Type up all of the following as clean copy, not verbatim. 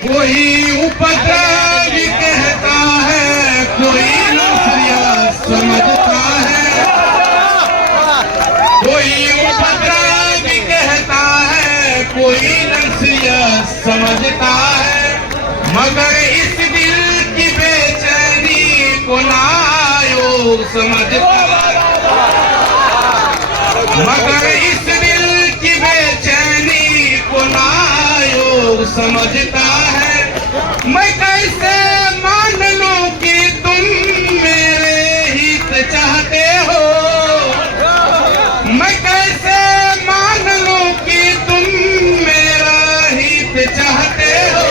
कोई उपद्रवी कहता है, कोई नसीहत समझता है। कोई उपद्रवी कहता है, कोई नसीहत समझता है। मगर इस दिल की बेचैनी को नायोग समझता है। मगर इस दिल की बेचैनी को नायोग समझता है। मैं कैसे मान लूं कि तुम मेरे हित चाहते हो। मैं कैसे मान लूं कि तुम मेरा हित चाहते हो।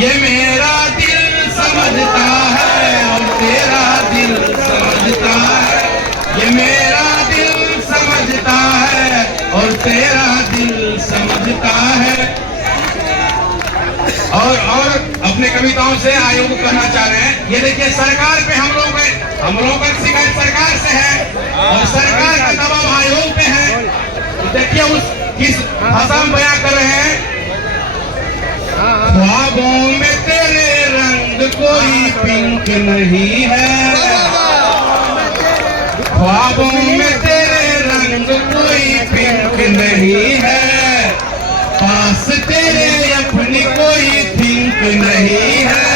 ये मेरा दिल समझता है और तेरा दिल समझता है। ये मेरा दिल समझता है और तेरा दिल समझता है। और अपने कविताओं से आयोग को कहना चाह रहे हैं, ये देखिए सरकार पे हम लोगों का शिकायत सरकार से है और सरकार का दबाव आयोग पे है। तो देखिए उस किस भाषा में बयां कर रहे हैं। ख्वाबों में तेरे रंग कोई पिंक नहीं है। ख्वाबों में तेरे रंग कोई पिंक नहीं है। पास तेरे अपनी कोई थिंक नहीं है।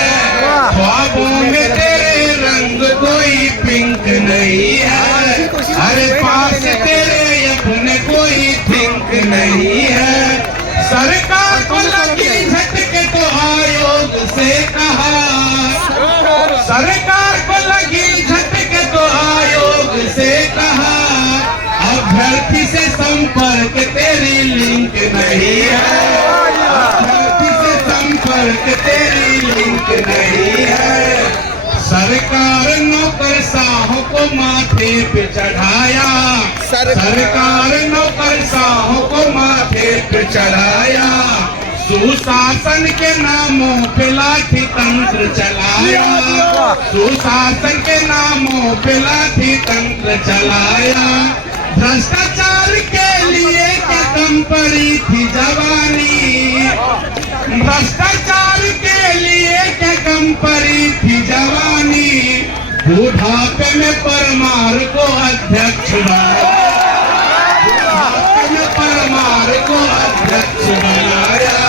ख्वाबों में तेरे रंग कोई पिंक नहीं है। अरे पास तेरे अपने कोई थिंक नहीं है। सरकार को लगी झटके तो आयोग से कहा। सरकार को लगी झटके तो आयोग से कहा। अभ्यर्थी से संपर्क तेरी लिंक नहीं है। अभ्यर्थी से संपर्क तेरी लिंक नहीं है। सरकार नौकरशाहों को माथे पे चढ़ाया। सरकार नौकरशाहों को माथे पे चढ़ाया। सुशासन के नामों पे लाठी तंत्र चलाया। सुशासन के नामों पे लाठी तंत्र चलाया। भ्रष्टाचार के लिए क्या कम पड़ी थी जवानी। भ्रष्टाचार के लिए क्या कम पड़ी थी जवानी। बुढ़ापे में परमार को अध्यक्ष बनाया। बुढ़ापे में परमार को अध्यक्ष बनाया।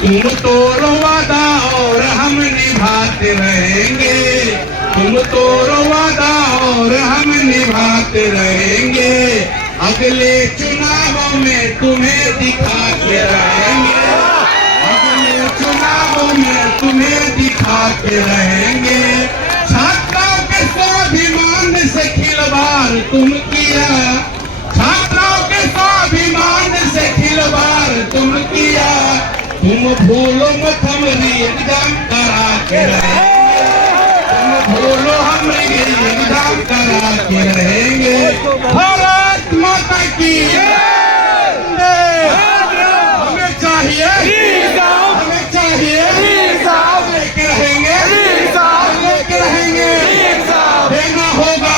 तुम तोड़ो वादा और हम निभाते रहेंगे। तुम तोड़ो वादा और हम निभाते रहेंगे। अगले चुनावों में तुम्हें दिखाते रहेंगे। अगले चुनावों में तुम्हें दिखाते रहेंगे। छात्रों के स्वाभिमान से खिलवाड़ तुम किया। छात्रों के स्वाभिमान से खिलवाड़ तुम किया। तुम भूलो मत हमारी एग्जाम करा के रहेंगे। तुम भूलो हमारी एग्जाम करा के रहेंगे। भारत माता की हमें चाहिए। हमें चाहिए लेके रहेंगे। लेके रहेंगे। देना होगा।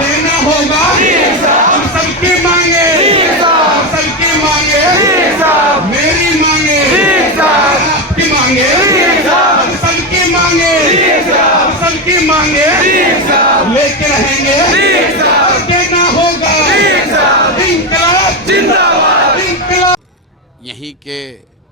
देना होगा। हम सबकी मांगे। हम सबकी मांगे। मेरी मांगे। आपकी मांगे। हम सबकी मांगे। हम सबकी मांगे लेके रहेंगे। देना होगा। इंकलाब जिंदाबाद। इंकलाब। यहीं के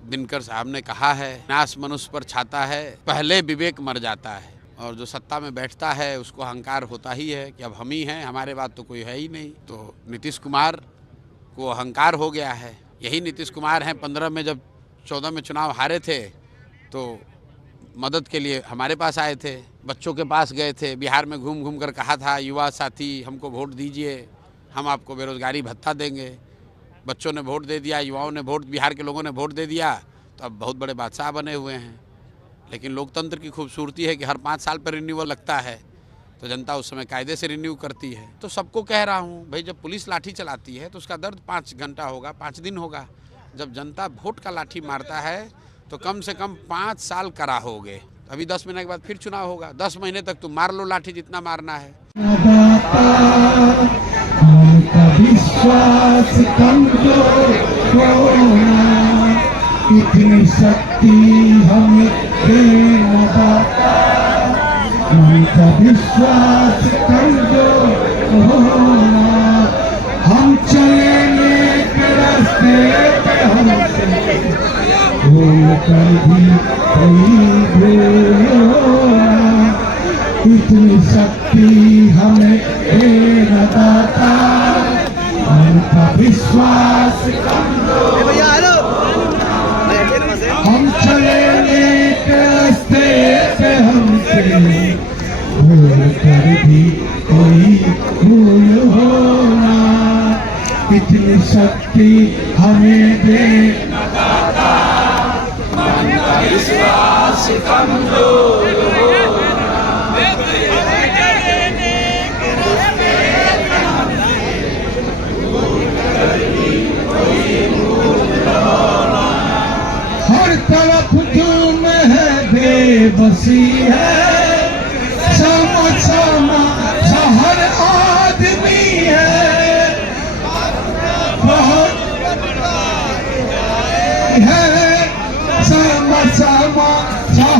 दिनकर साहब ने कहा है, नाश मनुष्य पर छाता है, पहले विवेक मर जाता है। और जो सत्ता में बैठता है उसको अहंकार होता ही है कि अब हम ही हैं, हमारे बाद तो कोई है ही नहीं। तो नीतीश कुमार को अहंकार हो गया है। यही नीतीश कुमार हैं 15 में जब 14 में चुनाव हारे थे तो मदद के लिए हमारे पास आए थे, बच्चों के पास गए थे, बिहार में घूम घूम कर कहा था युवा साथी हमको वोट दीजिए, हम आपको बेरोजगारी भत्ता देंगे। बच्चों ने वोट दे दिया, युवाओं ने वोट, बिहार के लोगों ने वोट दे दिया, तो अब बहुत बड़े बादशाह बने हुए हैं। लेकिन लोकतंत्र की खूबसूरती है कि हर 5 साल पर रिन्यूअल लगता है, तो जनता उस समय कायदे से रिन्यू करती है। तो सबको कह रहा हूँ भाई, जब पुलिस लाठी चलाती है तो उसका दर्द 5 घंटा होगा, 5 दिन होगा। जब जनता वोट का लाठी मारता है तो कम से कम 5 साल करा होगे। अभी 10 महीने के बाद फिर चुनाव होगा, 10 महीने तक तुम मार लो लाठी जितना मारना है। विश्वास कमजोर होना, इतनी शक्ति शक्ति हमें देना दाता, मन का विश्वास कमजोर होना, हम चलेंगे रास्ते पे हमसे भूल कर भी कोई भूल होना, इतनी शक्ति हमें देना दाता, मन का विश्वास कमजोर, हम चलेंगे रास्ते पे हमसे भूल कर भी कोई भूल होना, इतनी शक्ति हमें देना दाता, मन का विश्वास कमजोर होना, हर तरफ तुम है बेबसी है, क्षमा क्षमा हर आदमी है, बहुत है क्षमा क्षमा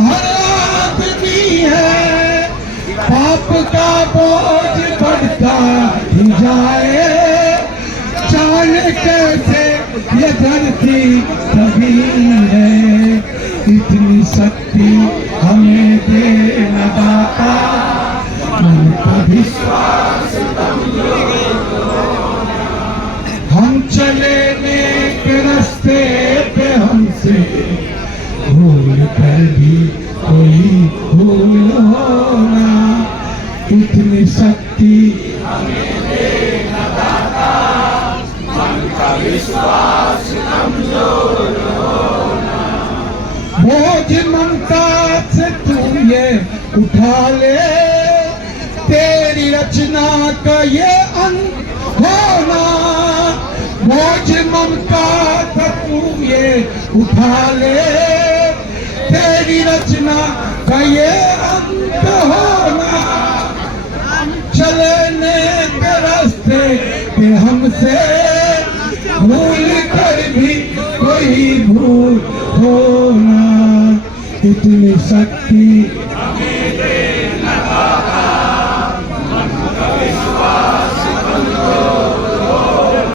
हर आदमी है, पाप का बोझ बढ़ता ही जाए, जाने कैसे ये धरती कभी है, इतनी शक्ति हमें देना दाता, मन का विश्वास हम चले नेक रास्ते पे हमसे भूल कर भी कोई भूल होना, इतनी शक्ति हमें देना दाता, मन का विश्वास कमजोर होना, बोझ ममता से तू ये उठा ले, तेरी रचना का ये अंत होना, बोझ ममता से तू ये उठा ले, तेरी रचना का ये अंत होना, चले नेक रास्ते पे हमसे भूल कर भी कोई भूल होना, इतनी शक्ति